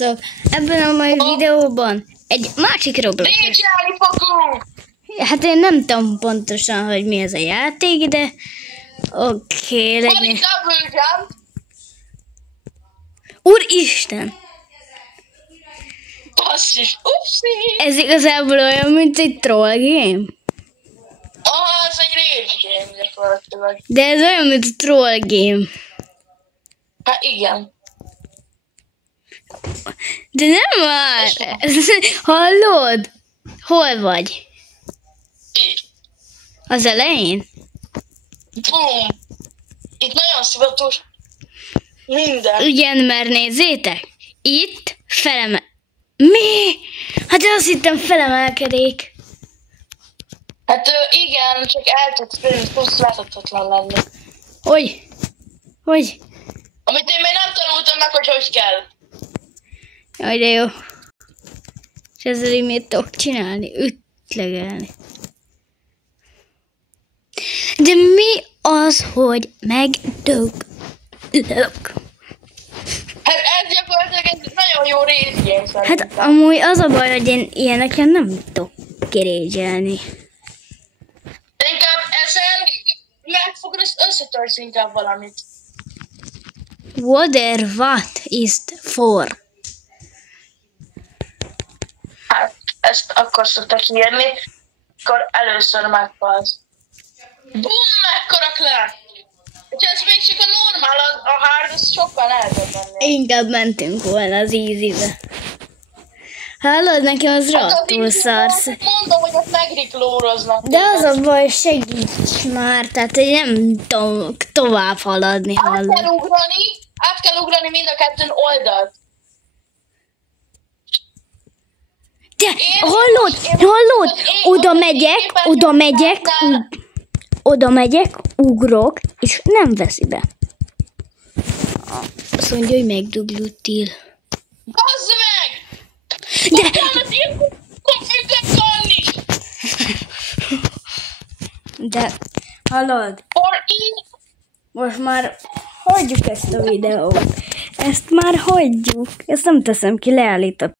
Sziasztok! Ebben a mai videóban egy másik Roblox. DJ-elni fogunk! Hát én nem tudom pontosan, hogy mi ez a játék, de oké, Van legyen. itt double jump. Úristen! Basszus, upsi! Ez igazából olyan, mint egy troll game. Ez egy rage game gyakorlatilag. De ez olyan, mint egy troll game. Hát igen. De nem már! Hallod? Hol vagy? Itt. Az elején? Bum! Itt nagyon szivatos. Minden. Igen, mert nézzétek! Itt Mi? Hát azt hittem felemelkedik. Hát igen, csak el tudsz fölni, plusz láthatatlan lenni. Hogy? Amit én még nem tanultam meg, hogy kell. Jaj, de jó. És ezzel így mit tudok csinálni? Ütlegelni. De mi az, hogy megdöglök? Hát ez gyakorlatilag egy nagyon jó rage game szerintem. Hát amúgy az a baj, hogy én ilyeneken nem tudok kirégyelni. De inkább ezen megfogod, és összetörsz inkább valamit. What is for? Hát, ezt akkor szoktak írni, akkor először meghalsz. Bum, mekkora klár! És ez még csak a normál, a hard, az sokkal nehezebb lenni. Inkább mentünk volna az easy-be. Hallod, nekem az rohadtul szarsz. Mondom, hogy ott megriklóroznak. De az a baj, segíts már, tehát én nem tudom tovább haladni, hallod. Át kell ugrani mind a kettőn oldalt. De hallod, oda megyek, ugrok, és nem veszi be. Azt mondja, hogy megdugluttil. Bazd meg! De... De, hallod, most már hagyjuk ezt a videót. Ezt már hagyjuk. Ezt nem teszem ki, leállított.